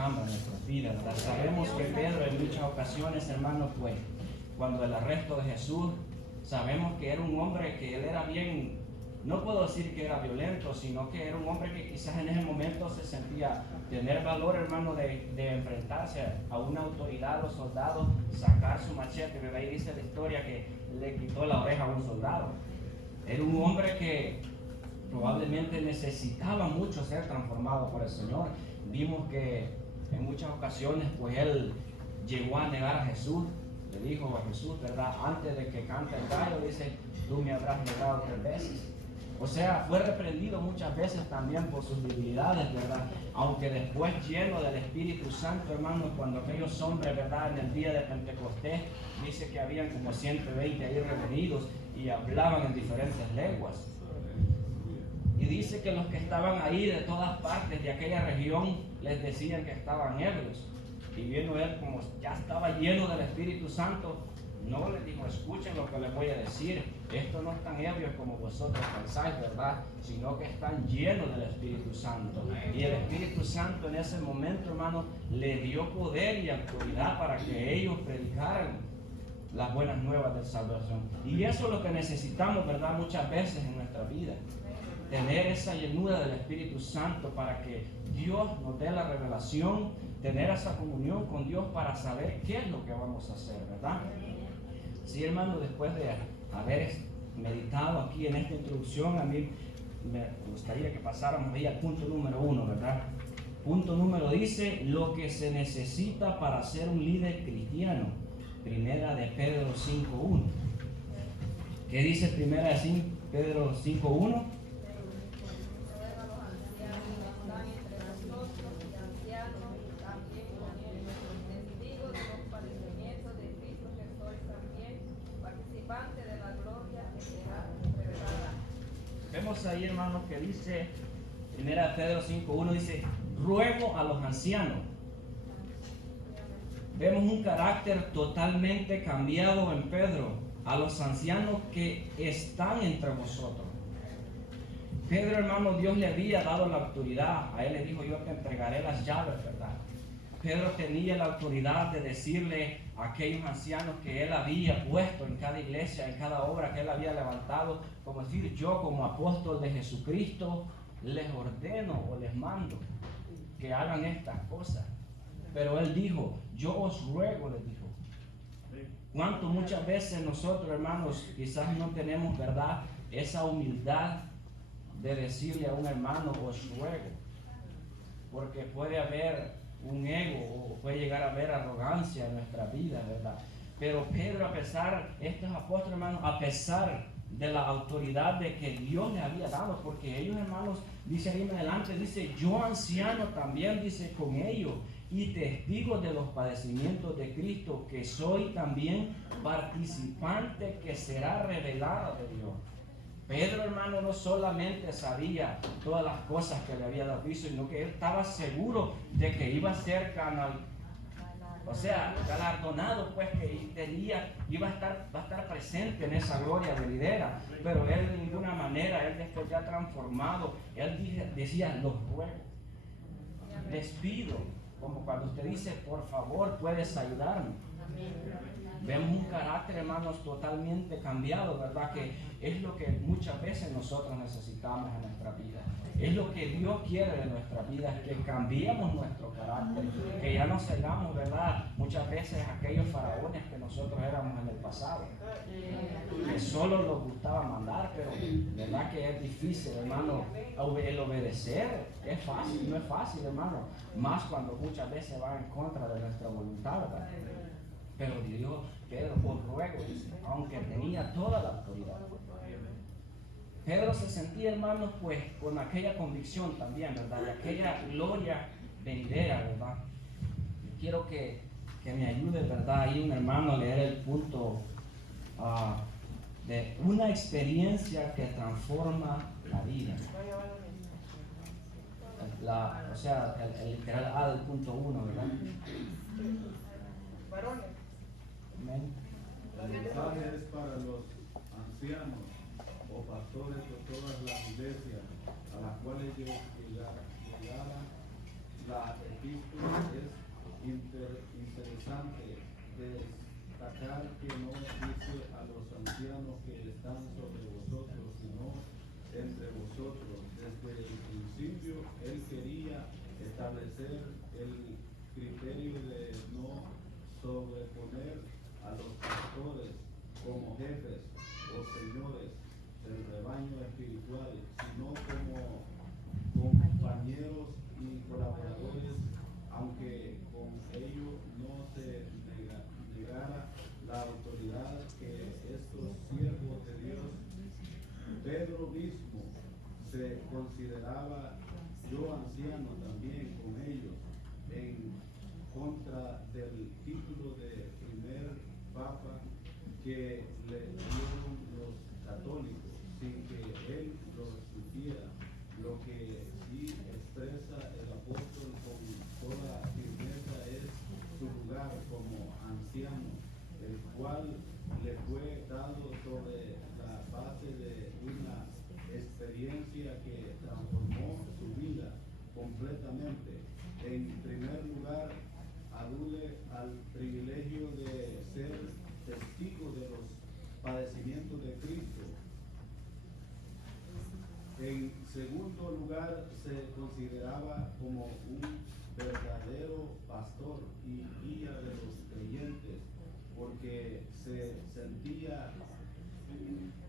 cambia nuestras vidas, ¿verdad? Sabemos que Pedro en muchas ocasiones, hermanos, pues, cuando el arresto de Jesús, sabemos que era un hombre que él era bien, no puedo decir que era violento, sino que era un hombre que quizás en ese momento se sentía tener valor, hermano, de enfrentarse a una autoridad, a los soldados, sacar su machete. ¿Verdad? Ahí dice la historia que le quitó la oreja a un soldado. Era un hombre que probablemente necesitaba mucho ser transformado por el Señor. Vimos que en muchas ocasiones, pues él llegó a negar a Jesús. Le dijo a Jesús, ¿verdad? Antes de que cante el gallo, dice, tú me habrás negado 3 veces. O sea, fue reprendido muchas veces también por sus debilidades, ¿verdad? Aunque después lleno del Espíritu Santo, hermanos, cuando aquellos hombres, ¿verdad? En el día de Pentecostés, dice que habían como 120 ahí reunidos y hablaban en diferentes lenguas. Y dice que los que estaban ahí de todas partes de aquella región les decían que estaban ebrios. Y viendo él como ya estaba lleno del Espíritu Santo, no les dijo, escuchen lo que les voy a decir. Estos no están ebrios como vosotros pensáis, ¿verdad? Sino que están llenos del Espíritu Santo. Y el Espíritu Santo en ese momento, hermano, le dio poder y autoridad para que ellos predicaran las buenas nuevas de salvación. Y eso es lo que necesitamos, ¿verdad? Muchas veces en nuestra vida. Tener esa llenura del Espíritu Santo para que Dios nos dé la revelación, tener esa comunión con Dios para saber qué es lo que vamos a hacer, ¿verdad? Sí, hermano, después de haber meditado aquí en esta introducción, a mí me gustaría que pasáramos ahí al punto número 1, ¿verdad? Punto número dice, lo que se necesita para ser un líder cristiano. Primera de Pedro 5.1. ¿Qué dice Primera de Pedro 5.1? Vemos ahí, hermanos, que dice, 1 Pedro 5.1 dice, ruego a los ancianos. Vemos un carácter totalmente cambiado en Pedro, a los ancianos que están entre vosotros. Pedro, hermano, Dios le había dado la autoridad, a él le dijo, yo te entregaré las llaves, ¿verdad? Pedro tenía la autoridad de decirle a aquellos ancianos que él había puesto en cada iglesia, en cada obra que él había levantado, como decir, yo como apóstol de Jesucristo les ordeno o les mando que hagan estas cosas. Pero él dijo, yo os ruego, les dijo. Cuánto muchas veces nosotros, hermanos, quizás no tenemos, ¿verdad?, esa humildad de decirle a un hermano, os ruego, porque puede haber un ego o puede llegar a haber arrogancia en nuestra vida, ¿verdad? Pero Pedro, a pesar, estos apóstoles, hermanos, a pesar de la autoridad de que Dios le había dado, porque ellos, hermanos, dice ahí en adelante, dice, yo anciano también, dice, con ellos, y testigo de los padecimientos de Cristo, que soy también participante que será revelado de Dios. Pedro, hermano, no solamente sabía todas las cosas que le había dado Cristo, sino que él estaba seguro de que iba a ser galardonado, pues que iba a estar presente en esa gloria venidera. Pero él de ninguna manera, él después ya transformado, él decía, los ruego, les pido, como cuando usted dice, por favor, puedes ayudarme. Vemos un carácter, hermanos, totalmente cambiado, ¿verdad? Que es lo que muchas veces nosotros necesitamos en nuestra vida. Es lo que Dios quiere de nuestra vida, que cambiemos nuestro carácter, que ya no sigamos, ¿verdad?, muchas veces aquellos faraones que nosotros éramos en el pasado, que solo nos gustaba mandar, pero ¿verdad que es difícil, hermano, el obedecer? Es fácil, no es fácil, hermano, más cuando muchas veces va en contra de nuestra voluntad, ¿verdad? Pero Dios, Pedro, por ruego, dice, aunque tenía toda la autoridad. Pedro se sentía, hermanos, pues con aquella convicción también, ¿verdad? De aquella gloria venidera, ¿verdad? Quiero que me ayude, ¿verdad? Ahí un hermano a leer el punto de una experiencia que transforma la vida. El literal A del punto 1, ¿verdad? Amén. El mensaje es para los ancianos o pastores de todas las iglesias a las cuales llegara la epístola importante destacar que no dice a los ancianos que están sobre vosotros, sino entre vosotros. Desde el principio él quería establecer el criterio de no sobreponer a los pastores como jefes o señores del rebaño espiritual, sino como compañeros y colaboradores, aunque con ello no se negara la autoridad que estos siervos de Dios. Pedro mismo se consideraba yo anciano también con ellos, en contra del título de primer papa que le dieron los católicos, sin que él lo supiera. Lo que sí expresa el apóstol con toda firmeza es su lugar como anciano, el cual le fue dado sobre la base de una experiencia que transformó su vida completamente. En primer lugar, alude al privilegio de ser testigo de los padecimientos de Cristo. En segundo lugar, se consideraba como un verdadero pastor y guía de los creyentes, porque se sentía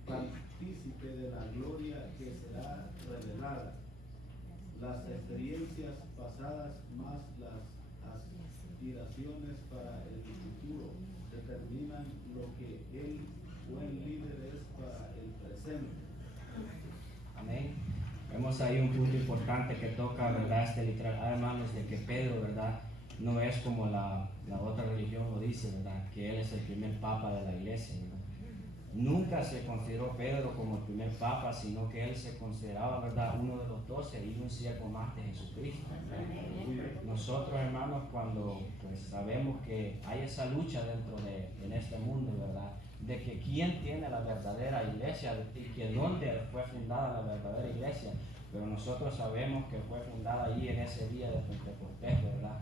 partícipe de la gloria que será revelada. Las experiencias pasadas más las aspiraciones para el futuro determinan lo que el buen líder es para el presente. Amén. Vemos ahí un punto importante que toca, ¿verdad? Literal, hermanos, de que Pedro, ¿verdad? No es como la otra religión lo dice, ¿verdad? Que él es el primer papa de la iglesia, ¿verdad? Nunca se consideró Pedro como el primer papa, sino que él se consideraba, ¿verdad?, uno de los 12 y un siervo más de Jesucristo, ¿verdad? Nosotros, hermanos, cuando pues sabemos que hay esa lucha en este mundo, ¿verdad?, de que quién tiene la verdadera iglesia y que dónde fue fundada la verdadera iglesia, pero nosotros sabemos que fue fundada allí en ese día de Pentecostés, ¿verdad?,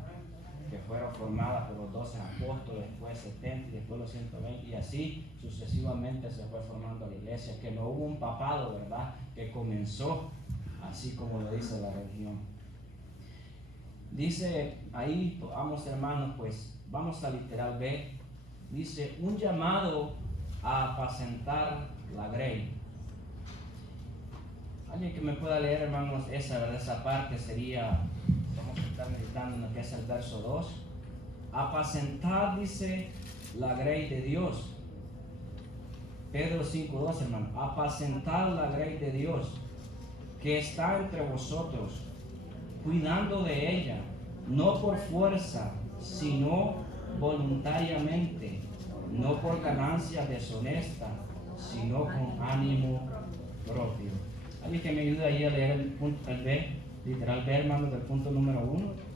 que fueron formadas por los 12 apóstoles, después 70 y después los 120, y así sucesivamente se fue formando la iglesia, que no hubo un papado, ¿verdad?, que comenzó así como lo dice la religión. Dice ahí, vamos hermanos, pues vamos a literal B, dice un llamado a apacentar la grey. Alguien que me pueda leer, hermanos, esa parte sería, vamos a estar meditando en lo que es el verso 2. Apacentar, dice, la grey de Dios. Pedro 5:2, hermano. Apacentar la grey de Dios, que está entre vosotros, cuidando de ella, no por fuerza, sino voluntariamente, no por ganancia deshonesta, sino con ánimo propio. ¿Alguien que me ayude ahí a leer el B, literal B, hermanos, del punto número 1?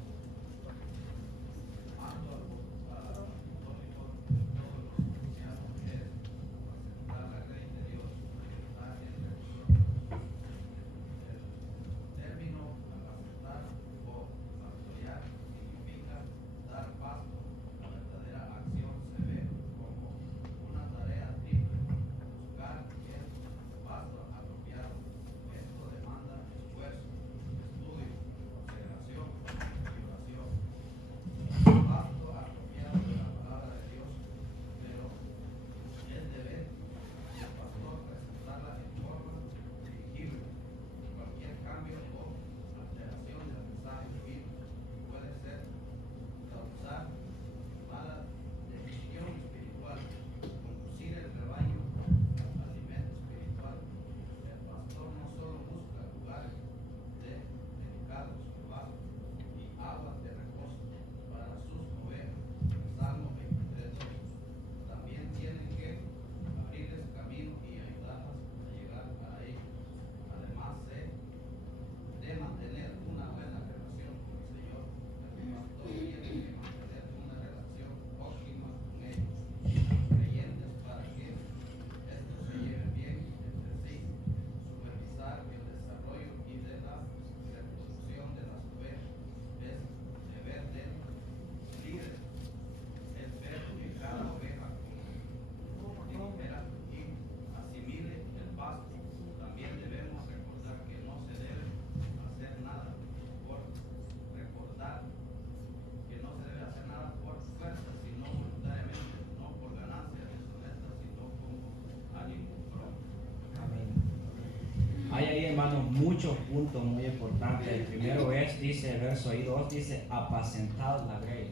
hermanos, muchos puntos muy importantes. El primero es, dice el verso ahí 2, dice, apacentad la grey.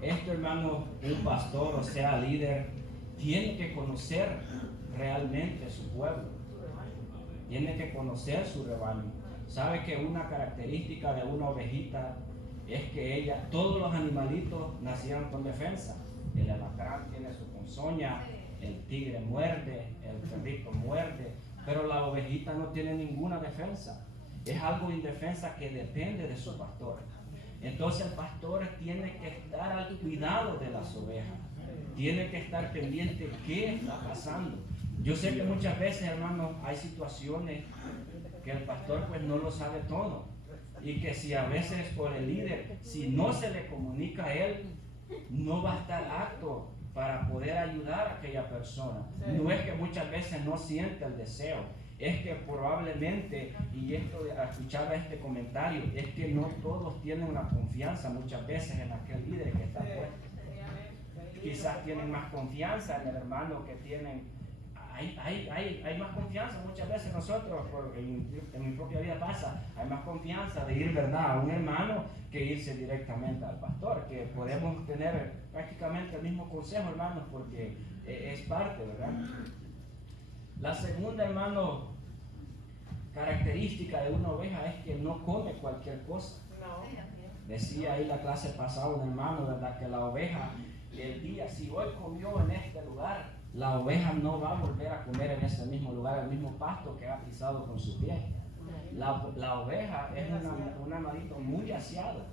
Esto, hermano, un pastor, o sea, líder, tiene que conocer realmente su pueblo. Tiene que conocer su rebaño. Sabe que una característica de una ovejita es que todos los animalitos nacieron con defensa. El alacrán tiene su ponzoña, el tigre muerde, el perrito muerde, pero la ovejita no tiene ninguna defensa. Es algo indefensa que depende de su pastor. Entonces el pastor tiene que estar al cuidado de las ovejas. Tiene que estar pendiente de qué está pasando. Yo sé que muchas veces, hermanos, hay situaciones que el pastor pues no lo sabe todo. Y que si a veces por el líder, si no se le comunica a él, no va a estar apto para poder ayudar a aquella persona. No es que muchas veces no siente el deseo, es que probablemente, y esto escuchaba este comentario, es que no todos tienen una confianza muchas veces en aquel líder que está puesto. Quizás tienen más confianza en el hermano que tienen. Hay más confianza muchas veces nosotros, en mi propia vida pasa, hay más confianza de ir, ¿verdad?, a un hermano que irse directamente al pastor, que podemos tener prácticamente el mismo consejo, hermanos, porque es parte, ¿verdad? La segunda, hermano, característica de una oveja es que no come cualquier cosa. Decía ahí la clase pasada un hermano, ¿verdad?, que la oveja, el día, si hoy comió en este lugar, la oveja no va a volver a comer en ese mismo lugar, el mismo pasto que ha pisado con su pie. La oveja es un animalito muy aseado,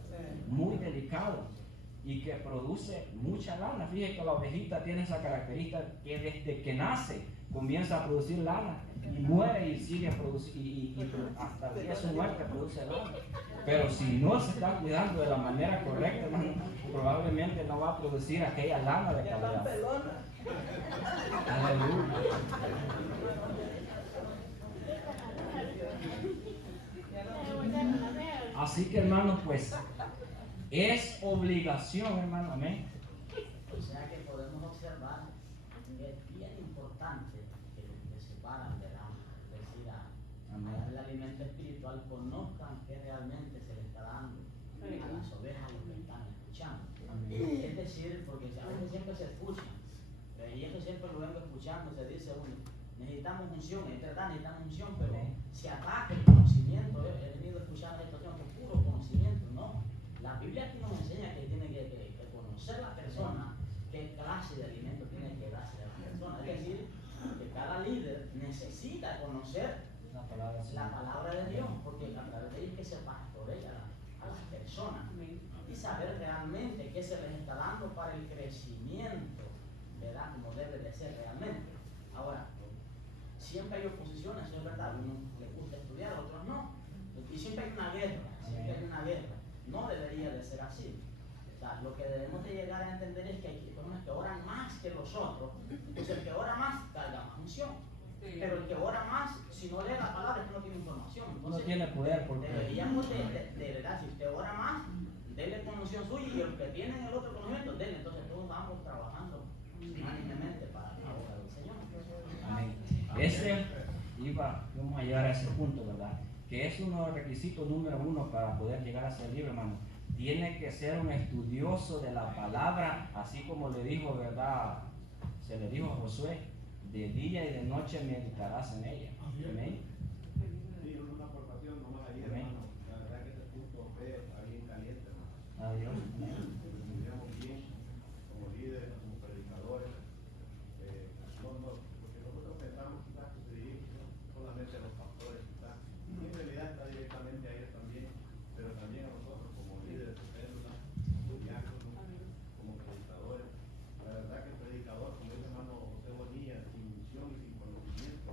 muy delicado y que produce mucha lana. Fíjate que la ovejita tiene esa característica que desde que nace comienza a producir lana y muere y sigue produciendo, hasta el día de su muerte produce lana. Pero si no se está cuidando de la manera correcta, hermano, probablemente no va a producir aquella lana de calidad. Aleluya. Así que, hermanos, pues es obligación, hermano, amén. O sea que podemos observar que es bien importante que separan del alma, es decir, al alimento espiritual, conozcan que realmente se le está dando a las ovejas lo que están escuchando. Es decir, porque a veces siempre se escuchan, y esto siempre lo vengo escuchando, se dice uno, necesitamos unción, es verdad, necesitamos unción, pero se ataca el conocimiento. He venido escuchando esto, que puro conocimiento, ¿no? La Biblia aquí nos enseña que tiene que conocer la persona, qué clase de alimento tiene que darse a la persona. Es decir, que cada líder necesita conocer la palabra de Dios, porque a través de ella es que se pastorea a las personas y saber realmente qué se les está dando para el crecimiento, ¿verdad?, como debe de ser realmente. Ahora, siempre hay oposiciones, eso es verdad, a unos les gusta estudiar, a otros no, y siempre hay una guerra, no debería de ser así. O sea, lo que debemos de llegar a entender es que hay personas que oran más que los otros, entonces el que ora más carga más unción, pero el que ora más, si no lee la palabra es que no tiene información, entonces no tiene poder, porque deberíamos de verdad, si usted ora más, dele con unción suya, y el que tiene el otro conocimiento, dele. Entonces todos vamos trabajando unánimemente para la obra del Señor. amén. Vamos a llegar a ese punto, ¿verdad? Que es uno de los requisitos número uno para poder llegar a ser libre, hermano. Tiene que ser un estudioso de la palabra, así como le dijo, ¿verdad? Se le dijo a Josué, de día y de noche meditarás en ella. Amén. Sí, una aportación nomás ahí, hermano. La verdad que este punto está bien caliente, hermano. Adiós. Tendríamos bien como líderes, como predicadores, porque nosotros pensamos quizás que se dirige solamente a los pastores, quizás, y en realidad está directamente a ellos también, pero también a nosotros como líderes de célula, como diáconos, como predicadores. La verdad que el predicador, como dice hermano José Bonilla, sin misión y sin conocimiento,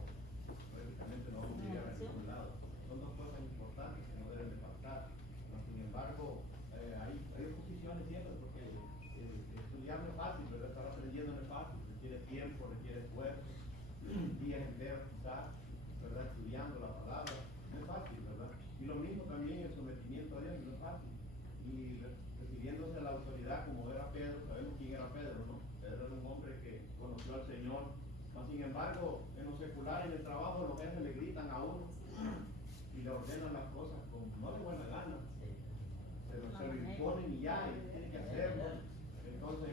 prácticamente no vamos a llegar a ningún lado. Son dos cosas importantes que no deben de faltar. Sin embargo, hay oposiciones siempre, porque estudiar no es fácil, pero estar aprendiendo no es fácil, requiere tiempo, requiere esfuerzo, días enteros quizás, ¿verdad?, estudiando la palabra, no es fácil, ¿verdad? Y lo mismo también el sometimiento a Dios no es fácil. Y refiriéndose a la autoridad, como era Pedro, sabemos quién era Pedro, ¿no? Pedro era un hombre que conoció al Señor, mas sin embargo, en lo secular, en el trabajo, los jefes le gritan ordenan las cosas no de buena gana, se lo imponen y ya, y tienen que hacerlo. Entonces,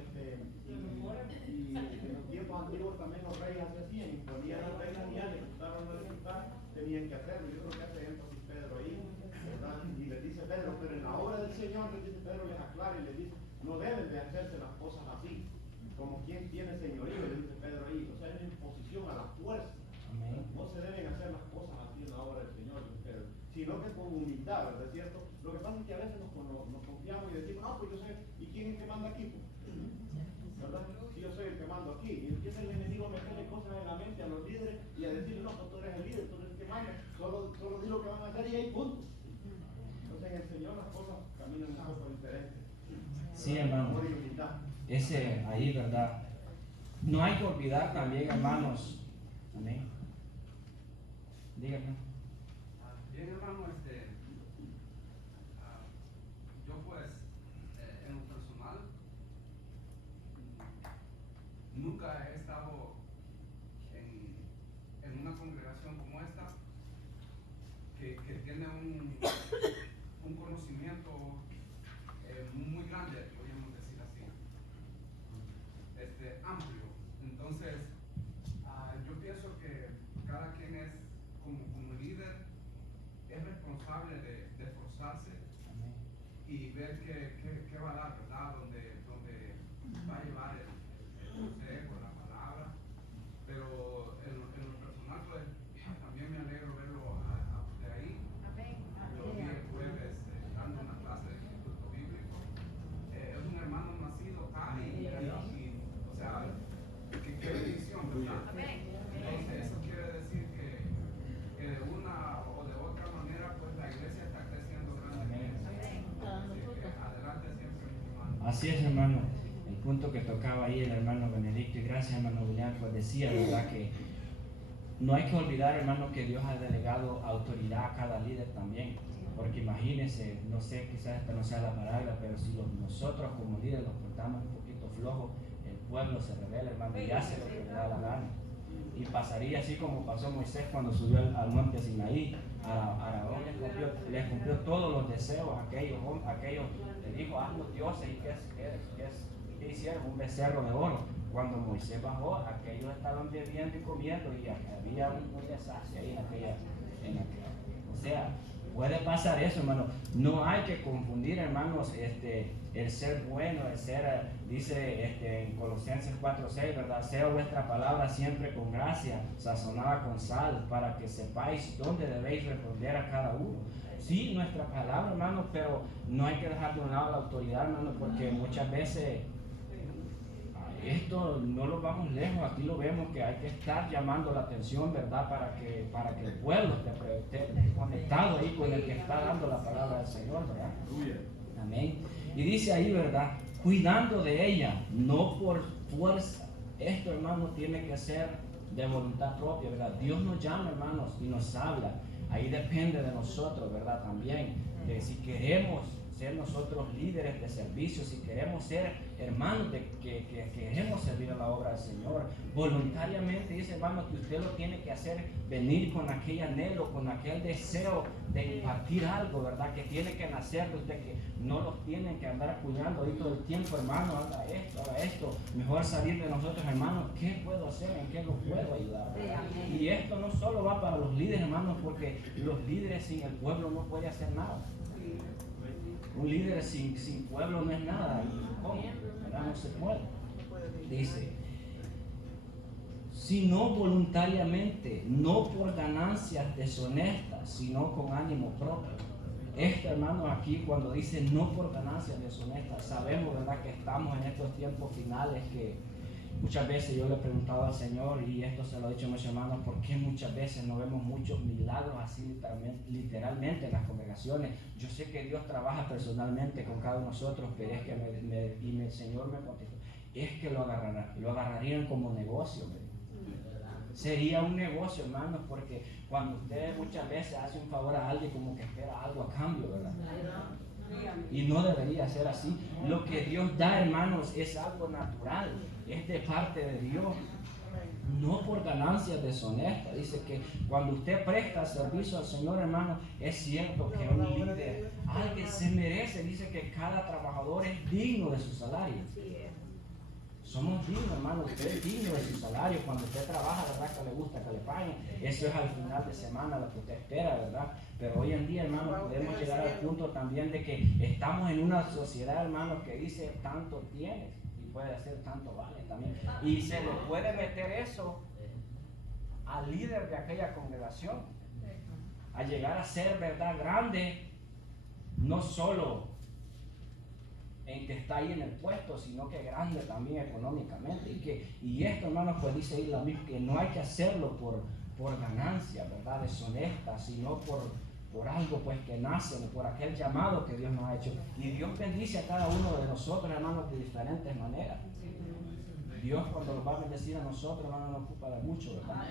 y en los tiempos antiguos también los reyes hacían, imponían las reglas y ya les gustaban o no les gustaban, tenían que hacerlo. Yo creo que hace énfasis Pedro ahí, ¿verdad? Y les dice Pedro, pero en la obra del Señor, les dice Pedro, les aclara y les dice, no deben de hacerse las cosas así, como quien tiene señorío, le dice Pedro ahí, o sea, es una imposición a la fuerza. No se deben hacer las cosas así en la obra del Señor, sino que con humildad, ¿verdad? ¿Cierto? Lo que pasa es que a veces nos confiamos y decimos, no, pues yo sé, ¿y quién es el que manda aquí? ¿Verdad? Si yo soy el que mando aquí, y empieza el enemigo a meterle cosas en la mente a los líderes y a decirle, no, pues tú eres el líder, tú eres el que manda, solo di lo que van a hacer y ahí punto. Entonces en el Señor las cosas caminan un poco diferentes. Sí, hermano. Ese ahí, ¿verdad? No hay que olvidar también, hermanos. Amén. Díganme. Bien, hermano, yo pues, en lo personal, nunca he estado en una congregación como esta, que tiene un conocimiento muy grande, podríamos decir así, amplio. Entonces, yo pienso que cada quien es, como líder, es responsable de esforzarse y ver qué va a dar, ¿verdad? Donde va a llevar el consejo, la palabra. Pero en lo personal, pues, también me alegro verlo de ahí. Lo vi el jueves dando una clase de instituto bíblico. Es un hermano nacido acá y o sea, qué bendición, ¿verdad? Entonces, eso quiere decir que de una o de otra manera, pues la iglesia está creciendo grandemente. Así que adelante siempre, mi hermano. Así es, hermano. El punto que tocaba ahí el hermano Benedicto, y gracias, hermano William, pues decía, ¿verdad? Que no hay que olvidar, hermano, que Dios ha delegado autoridad a cada líder también. Porque imagínense, no sé, quizás esta no sea la palabra, pero si nosotros como líderes nos portamos un poquito flojos, el pueblo se revela, hermano, y hace lo que le da la gana. Y pasaría así como pasó Moisés cuando subió al monte Sinaí. Aarón les cumplió todos los deseos, aquellos le dijo, haz los dioses, y ¿qué hicieron? Un becerro de oro. Cuando Moisés bajó, aquellos estaban bebiendo y comiendo y había un desastre ahí en aquella. O sea, puede pasar eso, hermano. No hay que confundir, hermanos, el ser bueno, el ser, dice en Colosenses 4:6, ¿verdad? Sea vuestra palabra siempre con gracia, sazonada con sal, para que sepáis dónde debéis responder a cada uno. Sí, nuestra palabra, hermano, pero no hay que dejar de un lado la autoridad, hermano, porque muchas veces esto no lo vamos lejos, aquí lo vemos que hay que estar llamando la atención, ¿verdad? Para que el pueblo esté conectado ahí con el que está dando la palabra del Señor, ¿verdad? Amén. Y dice ahí, ¿verdad? Cuidando de ella, no por fuerza. Esto, hermano, tiene que ser de voluntad propia, ¿verdad? Dios nos llama, hermanos, y nos habla. Ahí depende de nosotros, ¿verdad? También, de si queremos ser nosotros líderes de servicio, si queremos ser hermanos que queremos servir a la obra del Señor, voluntariamente dice, hermano, que usted lo tiene que hacer venir con aquel anhelo, con aquel deseo de impartir algo, ¿verdad? Que tiene que nacer de usted, que no los tienen que andar cuidando ahí todo el tiempo, hermano, haga esto, mejor salir de nosotros, hermano, ¿qué puedo hacer? ¿En qué los puedo ayudar? Y esto no solo va para los líderes, hermanos, porque los líderes sin el pueblo no pueden hacer nada. Un líder sin pueblo no es nada. ¿Cómo? ¿Verdad? No se puede. Dice, sino voluntariamente, no por ganancias deshonestas, sino con ánimo propio. Esto, hermano, aquí cuando dice no por ganancias deshonestas, sabemos, ¿verdad?, que estamos en estos tiempos finales que muchas veces yo le he preguntado al Señor, y esto se lo he dicho a mis hermanos, ¿por qué muchas veces no vemos muchos milagros así literalmente en las congregaciones? Yo sé que Dios trabaja personalmente con cada uno de nosotros, pero es que el Señor me contestó, es que lo agarrarían como negocio. Sería un negocio, hermanos, porque cuando usted muchas veces hace un favor a alguien, como que espera algo a cambio, ¿verdad? Y no debería ser así. Lo que Dios da, hermanos, es algo natural, es de parte de Dios. No por ganancias deshonestas. Dice que cuando usted presta servicio al Señor, hermano, es cierto que un líder, alguien se merece. Dice que cada trabajador es digno de su salario. Somos dignos, hermano. Usted es digno de su salario. Cuando usted trabaja, ¿verdad? Que le gusta que le paguen. Eso es al final de semana lo que usted espera, ¿verdad? Pero hoy en día, hermano, podemos llegar al punto también de que estamos en una sociedad, hermano, que dice tanto tienes y puede hacer tanto vale también. Y se le puede meter eso al líder de aquella congregación, a llegar a ser, ¿verdad?, grande, no solo en que está ahí en el puesto, sino que grande también económicamente. Y esto, hermanos, pues dice ahí la Biblia, que no hay que hacerlo por ganancia, ¿verdad?, deshonesta, sino por algo pues que nace, por aquel llamado que Dios nos ha hecho. Y Dios bendice a cada uno de nosotros, hermanos, de diferentes maneras. Dios cuando nos va a bendecir a nosotros, hermano, no ocupa de mucho, ¿verdad?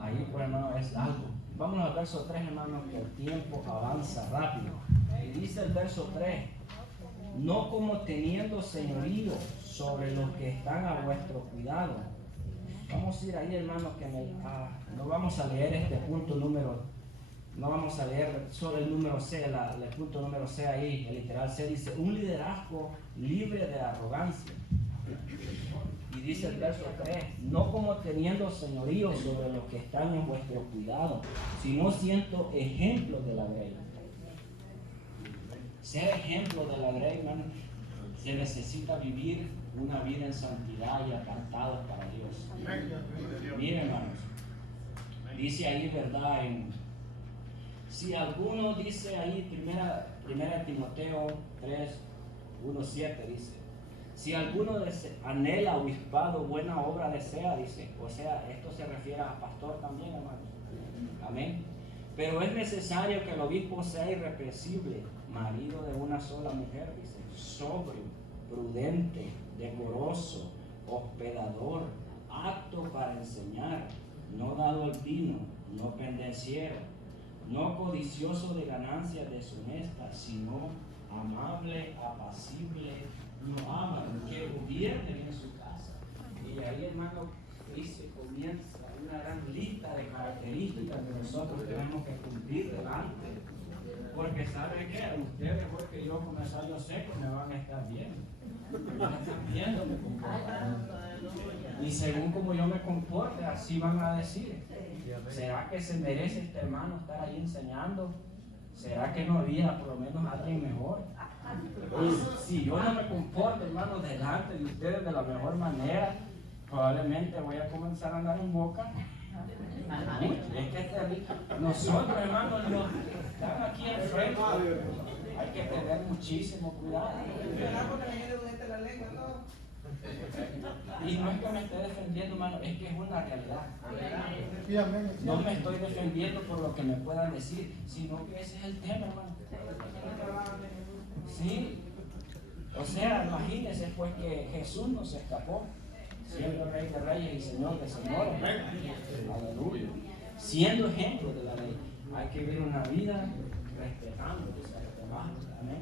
Ahí, pues, hermano, es algo. Vamos al verso 3, hermano, que el tiempo avanza rápido. Y dice el verso 3, no como teniendo señorío sobre los que están a vuestro cuidado. Vamos a ir ahí, hermano, que no vamos a leer este punto número, no vamos a leer solo el número C, el punto número C ahí, el literal C dice, un liderazgo libre de arrogancia. Y dice el verso 3, no como teniendo señorío sobre los que están en vuestro cuidado, sino siendo ejemplos de la grey. Ser ejemplo de la grey, hermano, se necesita vivir una vida en santidad y apartados para Dios. Miren, hermanos, dice ahí, ¿verdad? Si alguno dice ahí, primera Timoteo 3, 1, 7, dice, si alguno anhela obispado, buena obra desea, dice, o sea, esto se refiere a pastor también, hermanos. Amén. Pero es necesario que el obispo sea irrepresible, marido de una sola mujer, dice, sobrio, prudente, decoroso, hospedador, apto para enseñar, no dado al vino, no pendenciero, no codicioso de ganancias deshonestas, sino amable, apacible, no ama, que gobierne en su casa. Y ahí, hermano, dice, comienza una gran lista de características que nosotros tenemos que cumplir delante. Porque ¿saben qué? Ustedes, porque yo comenzar yo sé que me van a estar viendo. Me están viendo mi comportamiento. Y según como yo me comporte, así van a decir. ¿Será que se merece este hermano estar ahí enseñando? ¿Será que no había por lo menos alguien mejor? Y si yo no me comporto, hermano, delante de ustedes de la mejor manera, probablemente voy a comenzar a andar en boca. Es que nosotros, hermanos, los que están aquí enfrente, hay que tener muchísimo cuidado. Y no es que me esté defendiendo, hermano, es que es una realidad. No me estoy defendiendo por lo que me puedan decir, sino que ese es el tema, hermano. Sí. O sea, imagínense pues que Jesús nos escapó, siendo Rey de Reyes y Señor de Señores. Aleluya. Siendo ejemplo de la ley. Hay que vivir una vida respetando a los demás. Amén.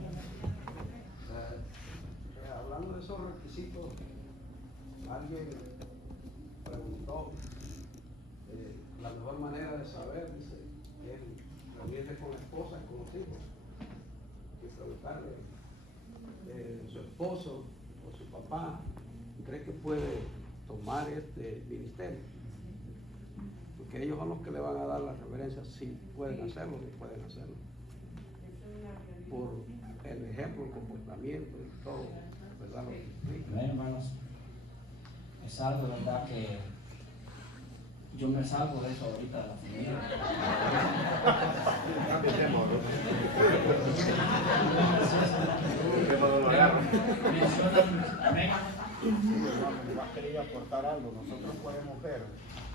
Hablando de esos requisitos, alguien preguntó la mejor manera de saber, dice, es reunirse con la esposa y con los hijos. Y preguntarle, su esposo o su papá, ¿cree que puede tomar este ministerio? Porque ellos son los que le van a dar la referencia si pueden hacerlo, si pueden hacerlo. Por el ejemplo, el comportamiento y todo, ¿verdad? Lo que implica. Amén, hermanos. Es algo, ¿verdad? Que yo me salgo de eso ahorita de la familia. Más quería aportar algo. Nosotros podemos ver,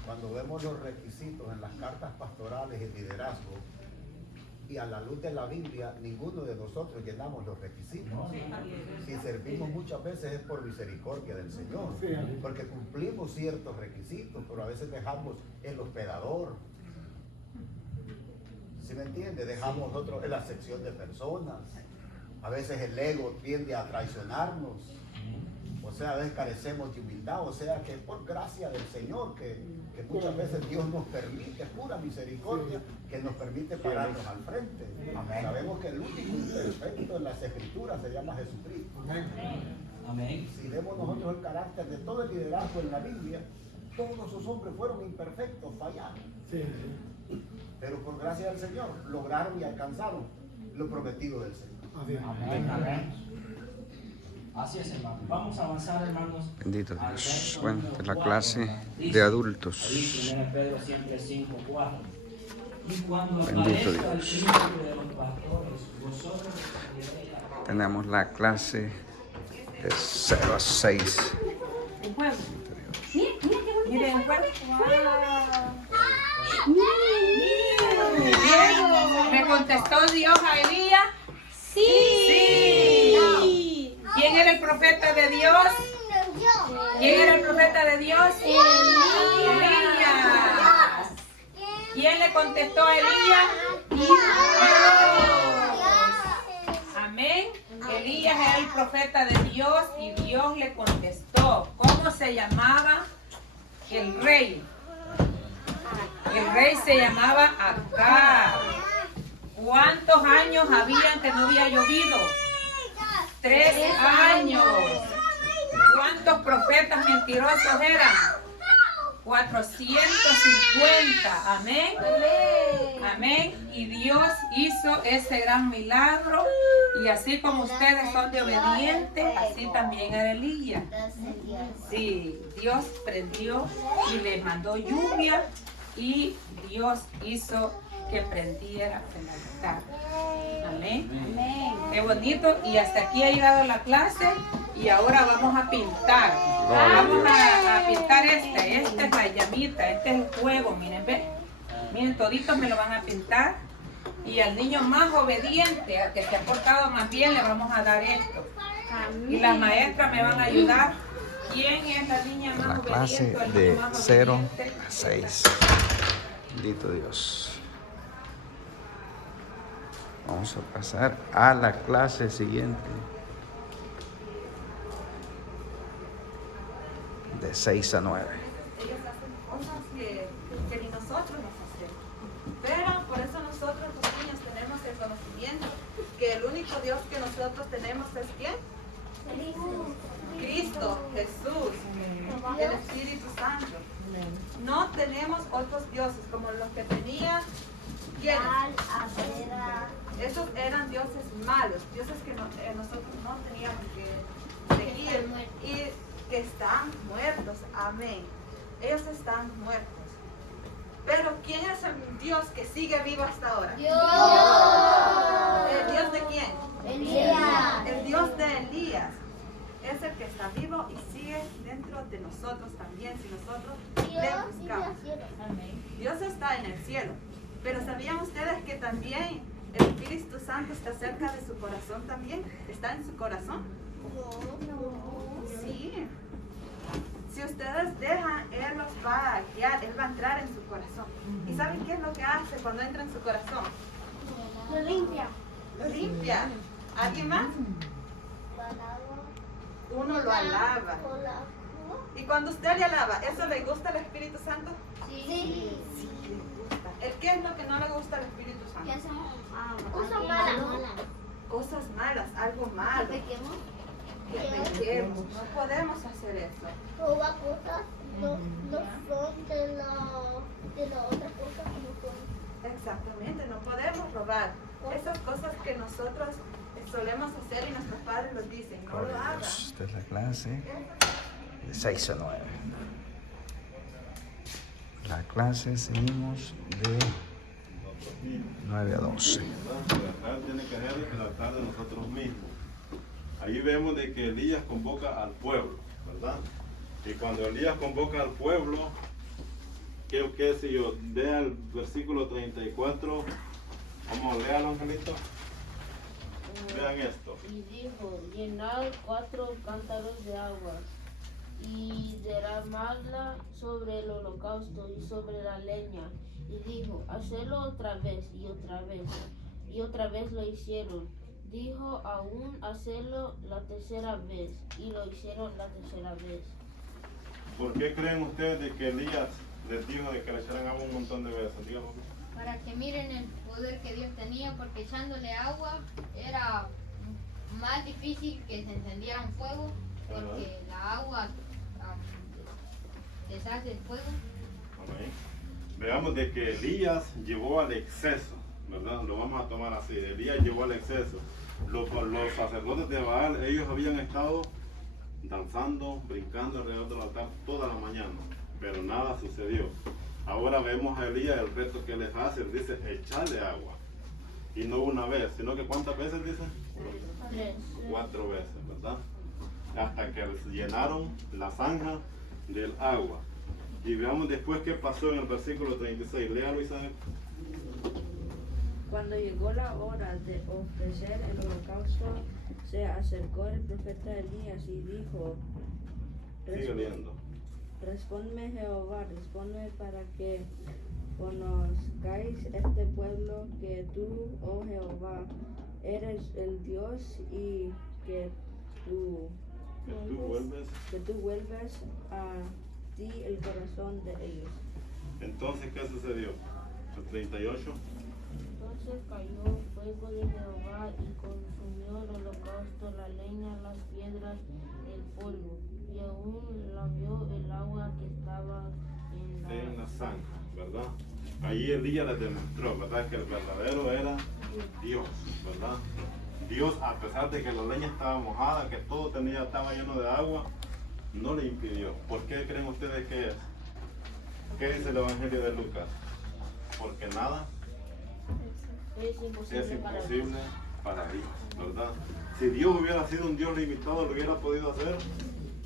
cuando vemos los requisitos en las cartas pastorales y liderazgo, y a la luz de la Biblia, ninguno de nosotros llenamos los requisitos. Si servimos muchas veces es por misericordia del Señor, porque cumplimos ciertos requisitos, pero a veces dejamos el hospedador. ¿Sí me entiende? Dejamos nosotros en la sección de personas. A veces el ego tiende a traicionarnos. O O sea, a veces carecemos de humildad, o sea que por gracia del Señor, que muchas veces Dios nos permite, pura misericordia, que nos permite pararnos al frente. Amén. Sabemos que el único imperfecto en las Escrituras se llama Jesucristo. Amén. Si vemos nosotros el carácter de todo el liderazgo en la Biblia, todos sus hombres fueron imperfectos, fallaron. Pero por gracia del Señor lograron y alcanzaron lo prometido del Señor. Amén. Amén. Así es, hermano. Vamos a avanzar, hermanos. Bendito al Dios. verso Bueno, número de la 4. clase Dice, de adultos. ahí, 1 Pedro siempre 5:4. Y cuando Bendito aparezca el Dios. príncipe de los pastores, vosotros recibiréis la Tenemos la clase de 0 a 6. ¿Un juego? Miren, un juego. ¿Me contestó Dios a Elías? Sí. ¿Quién era el profeta de Dios? ¿Quién era el profeta de Dios? Elías. ¿Quién le contestó a Elías? Dios. Amén. Elías era el profeta de Dios y Dios le contestó. ¿Cómo se llamaba el rey? El rey se llamaba Acab. ¿Cuántos años habían que no había llovido? 3 años. ¿Cuántos profetas mentirosos eran? 450. Amén. Amén. Y Dios hizo ese gran milagro. Y así como ustedes son de obedientes, así también era Elías. Sí, Dios prendió y le mandó lluvia y Dios hizo que prendiera el altar. Amén. Qué bonito. Y hasta aquí ha llegado la clase y ahora vamos a pintar. Vamos a pintar esta es la llamita, este es el fuego. Miren, ven. Miren, toditos me lo van a pintar. Y al niño más obediente, al que se ha portado más bien, le vamos a dar esto. Y las maestras me van a ayudar. ¿Quién es la niña más La clase obediente? o el de niño más 0 obediente? a 6. Bendito Dios. Vamos a pasar a la clase siguiente. De 6 a 9. Ellos hacen cosas que ni nosotros nos hacemos. Pero por eso nosotros los niños tenemos el conocimiento que el único Dios que nosotros tenemos es ¿quién? Cristo, Jesús, el Espíritu Santo. No tenemos otros dioses como los que tenían. ¿Quiénes? Esos eran dioses malos, dioses que nosotros no teníamos que seguir y que están muertos. Amén. Ellos están muertos. Pero ¿quién es el Dios que sigue vivo hasta ahora? ¿El Dios de quién? El Dios de Elías. Es el que está vivo y sigue dentro de nosotros también, si nosotros le buscamos. Dios está en el cielo. Pero ¿sabían ustedes que también el Espíritu Santo está cerca de su corazón también? ¿Está en su corazón? Sí. Si ustedes dejan, Él los va a guiar, Él va a entrar en su corazón. ¿Y saben qué es lo que hace cuando entra en su corazón? Lo limpia. Lo limpia. ¿Alguien más? Uno lo alaba. Y cuando usted le alaba, ¿eso le gusta al Espíritu Santo? Sí. Sí, le gusta. ¿Qué es lo que no le gusta al Espíritu Santo? ¿Qué hacemos? Cosas malas. Cosas malas, algo malo. Que pequemos. Que pequemos. No podemos hacer eso. Robar cosas no son de la otra cosa que no son. Exactamente, no podemos robar. Esas cosas que nosotros solemos hacer y nuestros padres nos dicen, no lo hagan. Esta es la clase de 6 a 9. La clase seguimos de 9 a 12. El altar tiene que ser el altar de nosotros mismos. Ahí vemos de que Elías convoca al pueblo, ¿verdad? Y cuando Elías convoca al pueblo, ¿qué si yo lea el versículo 34? Vamos, léalo, Angelito. Vean esto. Y dijo, llenad 4 cántaros de agua y derramadla sobre el holocausto y sobre la leña. Y dijo, hacedlo otra vez y otra vez. Y otra vez lo hicieron. dijo aún hacerlo la tercera vez, y lo hicieron la tercera vez. ¿Por qué creen ustedes de que Elías les dijo de que le echaran agua un montón de veces? Dígame. Para que miren el poder que Dios tenía, porque echándole agua era más difícil que se encendiera un fuego, porque la agua deshace el fuego. Amén. Veamos de que Elías llevó al exceso, ¿verdad? Lo vamos a tomar así. Elías llevó al exceso. Los sacerdotes de Baal, ellos habían estado danzando, brincando alrededor del altar toda la mañana, pero nada sucedió. Ahora vemos a Elías, el reto que les hace, dice echarle agua. Y no una vez, sino que ¿cuántas veces dice? 4 veces, ¿verdad? Hasta que llenaron la zanja del agua. Y veamos después qué pasó en el versículo 36. Léalo, Isabel. Cuando llegó la hora de ofrecer el holocausto, se acercó el profeta Elías y dijo: Sigue leyendo. Respóndeme Jehová, respóndeme para que conozcáis este pueblo que tú, oh Jehová, eres el Dios y que tú vuelves a ti el corazón de ellos. Entonces, ¿qué sucedió? El 38. Entonces cayó fuego de Jehová y consumió el holocausto, la leña, las piedras, el polvo, y aún lamió el agua que estaba en la zanja, ¿verdad? Allí Elías les demostró, ¿verdad?, que el verdadero era Dios, ¿verdad? Dios, a pesar de que la leña estaba mojada, que todo estaba lleno de agua, no le impidió. ¿Por qué creen ustedes que es? ¿Qué dice el Evangelio de Lucas? Porque nada es imposible para Dios, ¿verdad? Si Dios hubiera sido un Dios limitado, ¿lo hubiera podido hacer?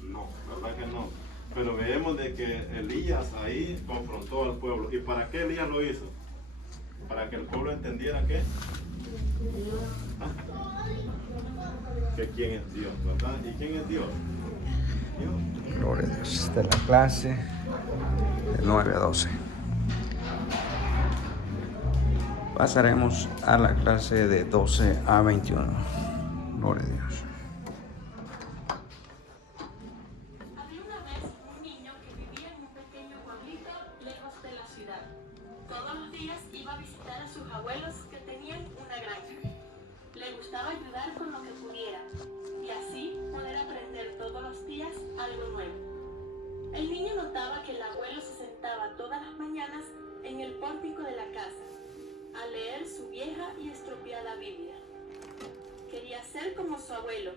No, ¿verdad que no? Pero vemos de que Elías ahí confrontó al pueblo. ¿Y para qué Elías lo hizo? Para que el pueblo entendiera que quién es Dios, ¿verdad? ¿Y quién es Dios? Dios. Gloria a Dios. Esta es la clase de 9 a 12. Pasaremos a la clase de 12 a 21. Gloria a Dios. Había una vez un niño que vivía en un pequeño pueblito lejos de la ciudad. Todos los días iba a visitar a sus abuelos que tenían una granja. Le gustaba ayudar con lo que pudiera y así poder aprender todos los días algo nuevo. El niño notaba que el abuelo se sentaba todas las mañanas en el pórtico de la casa a leer su vieja y estropeada Biblia. Quería ser como su abuelo,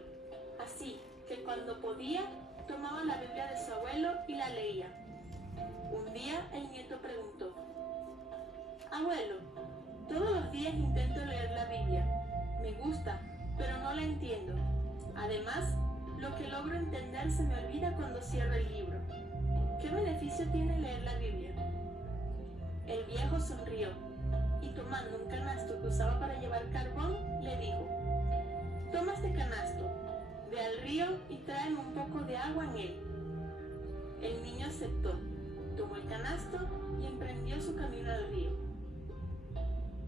así que cuando podía tomaba la Biblia de su abuelo y la leía. Un día el nieto preguntó: Abuelo, todos los días intento leer la Biblia. Me gusta, pero no la entiendo. Además, lo que logro entender se me olvida cuando cierro el libro. ¿Qué beneficio tiene leer la Biblia? El viejo sonrió y tomando un canasto que usaba para llevar carbón, le dijo: Toma este canasto, ve al río y tráeme un poco de agua en él. El niño aceptó, tomó el canasto y emprendió su camino al río.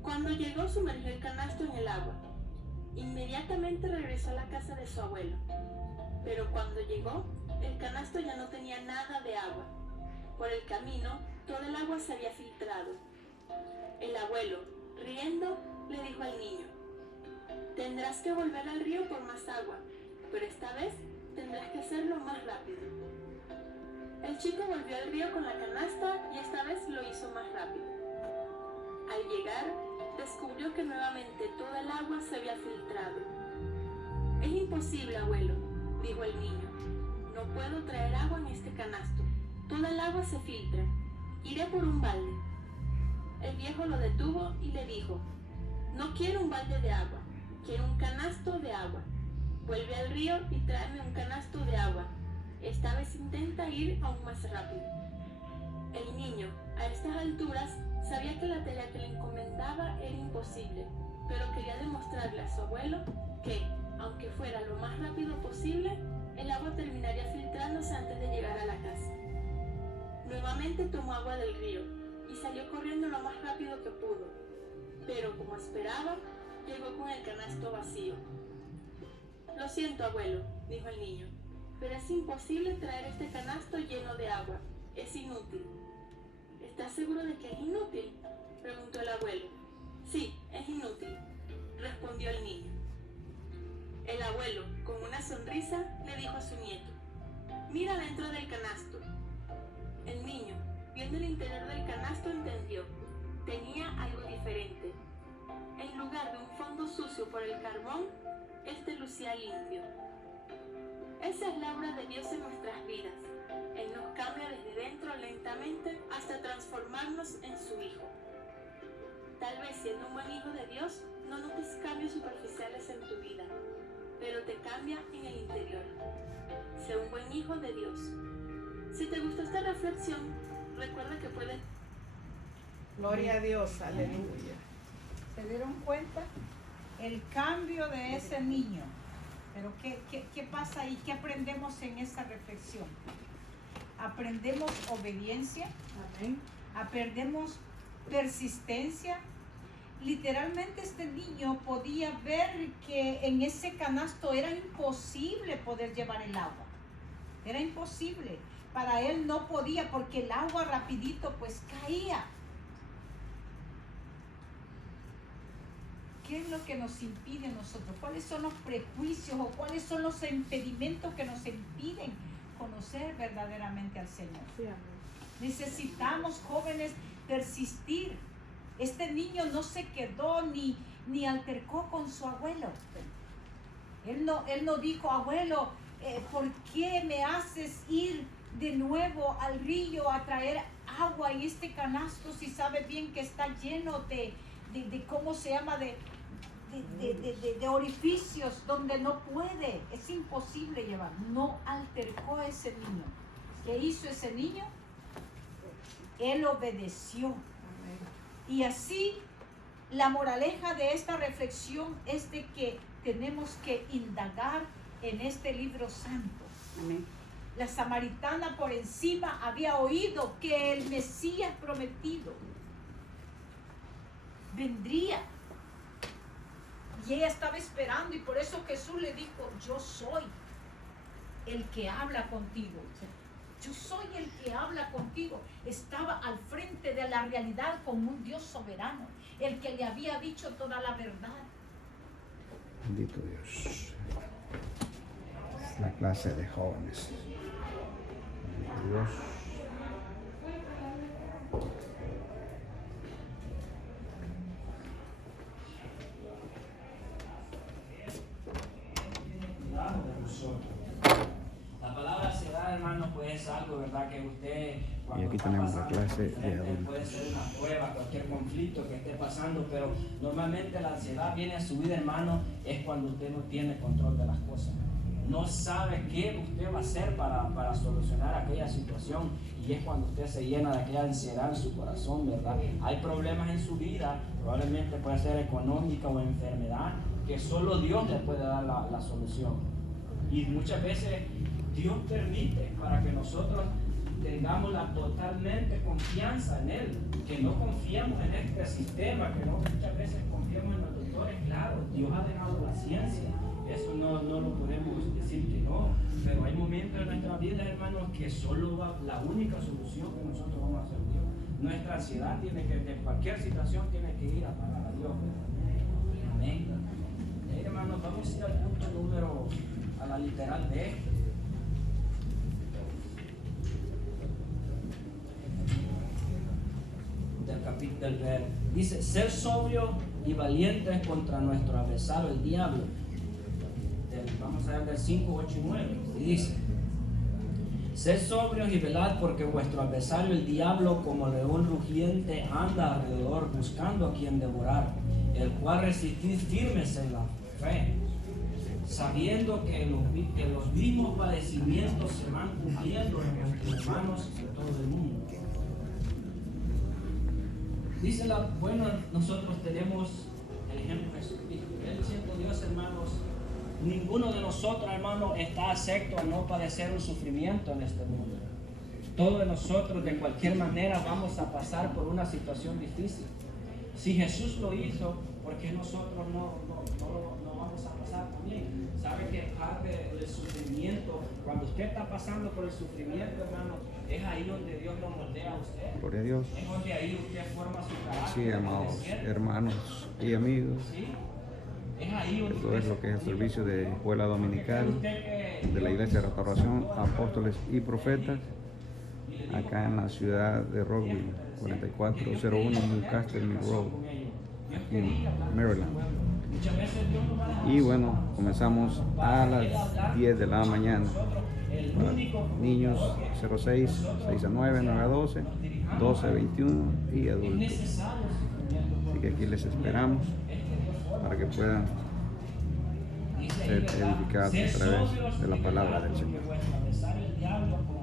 Cuando llegó, sumergió el canasto en el agua. Inmediatamente regresó a la casa de su abuelo. Pero cuando llegó, el canasto ya no tenía nada de agua. Por el camino, todo el agua se había filtrado. El abuelo, riendo, le dijo al niño: Tendrás que volver al río por más agua, pero esta vez tendrás que hacerlo más rápido. El chico volvió al río con la canasta y esta vez lo hizo más rápido. Al llegar, descubrió que nuevamente toda el agua se había filtrado. Es imposible, abuelo, dijo el niño. No puedo traer agua en este canasto. Toda el agua se filtra. Iré por un balde. El viejo lo detuvo y le dijo: No quiero un balde de agua, quiero un canasto de agua. Vuelve al río y tráeme un canasto de agua. Esta vez intenta ir aún más rápido. El niño, a estas alturas, sabía que la tarea que le encomendaba era imposible, pero quería demostrarle a su abuelo que, aunque fuera lo más rápido posible, el agua terminaría filtrándose antes de llegar a la casa. Nuevamente tomó agua del río y salió corriendo lo más rápido que pudo, pero como esperaba, llegó con el canasto vacío. Lo siento, abuelo, dijo el niño, pero es imposible traer este canasto lleno de agua. Es inútil. ¿Estás seguro de que es inútil?, preguntó el abuelo. Sí, es inútil, respondió el niño. El abuelo, con una sonrisa, le dijo a su nieto: mira dentro del canasto. El niño, viendo el interior del canasto, entendió. Tenía algo diferente. En lugar de un fondo sucio por el carbón, este lucía limpio. Esa es la obra de Dios en nuestras vidas. Él nos cambia desde dentro lentamente hasta transformarnos en su Hijo. Tal vez siendo un buen hijo de Dios, no notes cambios superficiales en tu vida, pero te cambia en el interior. Sé un buen hijo de Dios. Si te gustó esta reflexión, recuerda que puedes... Gloria a Dios, aleluya. ¿Se dieron cuenta? El cambio de ese niño. Pero ¿qué pasa ahí? ¿Qué aprendemos en esta reflexión? Aprendemos obediencia. Amén. Aprendemos persistencia. Literalmente este niño podía ver que en ese canasto era imposible poder llevar el agua. Era imposible. Para él no podía porque el agua rapidito pues caía. ¿Qué es lo que nos impide a nosotros? ¿Cuáles son los prejuicios o cuáles son los impedimentos que nos impiden conocer verdaderamente al Señor? Sí, necesitamos, jóvenes, persistir. Este niño no se quedó ni altercó con su abuelo. Él no dijo: abuelo, ¿por qué me haces ir de nuevo al río a traer agua en este canasto si sabes bien que está lleno de ¿cómo se llama? De orificios donde no puede, es imposible llevar. No altercó a ese niño. ¿Qué hizo ese niño? Él obedeció. Y así la moraleja de esta reflexión es de que tenemos que indagar en este libro santo. Amén. La samaritana por encima había oído que el Mesías prometido vendría. Y ella estaba esperando, y por eso Jesús le dijo: yo soy el que habla contigo. Yo soy el que habla contigo. Estaba al frente de la realidad como un Dios soberano, el que le había dicho toda la verdad. Bendito Dios. Es la clase de jóvenes. Bendito Dios. La palabra ansiedad, hermano, pues es algo, ¿verdad? Que usted, Y aquí tenemos la clase de adultos. puede ser una prueba, cualquier conflicto que esté pasando, pero normalmente la ansiedad viene a su vida, hermano, es cuando usted no tiene control de las cosas. No sabe qué usted va a hacer para solucionar aquella situación, y es cuando usted se llena de aquella ansiedad en su corazón, ¿verdad? Hay problemas en su vida, probablemente puede ser económica o enfermedad, que solo Dios le puede dar la solución. Y muchas veces Dios permite para que nosotros tengamos la totalmente confianza en Él, que no confiamos en este sistema, que no muchas veces confiamos en los doctores. Claro, Dios ha dejado la ciencia, eso no lo podemos decir que no, pero hay momentos en nuestra vida, hermanos, que solo la única solución que nosotros vamos a hacer Dios. Nuestra ansiedad tiene que, de cualquier situación, tiene que ir a parar a Dios. Amén. Hermanos, vamos a ir al punto número, a la literal de esto. Del capítulo del dice: ser sobrio y valientes contra nuestro adversario el diablo. Vamos a ver del 5, 8 y 9. Y dice: sed sobrios y velad, porque vuestro adversario el diablo, como león rugiente, anda alrededor buscando a quien devorar, el cual resistid firmes en la fe, sabiendo que los mismos padecimientos se van cumpliendo en nuestros hermanos en todo el mundo. Dice nosotros tenemos el ejemplo de Jesucristo. Él siendo Dios, hermanos, ninguno de nosotros, hermanos, está exento a no padecer un sufrimiento en este mundo. Todos nosotros, de cualquier manera, vamos a pasar por una situación difícil. Si Jesús lo hizo, ¿por qué nosotros no vamos a pasar también? Sabe que parte del sufrimiento, cuando usted está pasando por el sufrimiento, hermano, es ahí donde Dios lo moldea a usted. Gloria a Dios. Es donde ahí usted forma su carácter. Sí, amados hermanos y amigos. ¿Sí? Es ahí donde Esto es lo que es el servicio de escuela dominical de la Iglesia de Restauración, Apóstoles y Profetas, acá en la ciudad de Rockville, 4401 Newcastle Mill Road, en Maryland. Y bueno, comenzamos a las 10 de la mañana. Para niños 06, 6 a 9, 9 a 12, 12 a 21 y adultos. Así que aquí les esperamos para que puedan ser edificados a través de la palabra del Señor.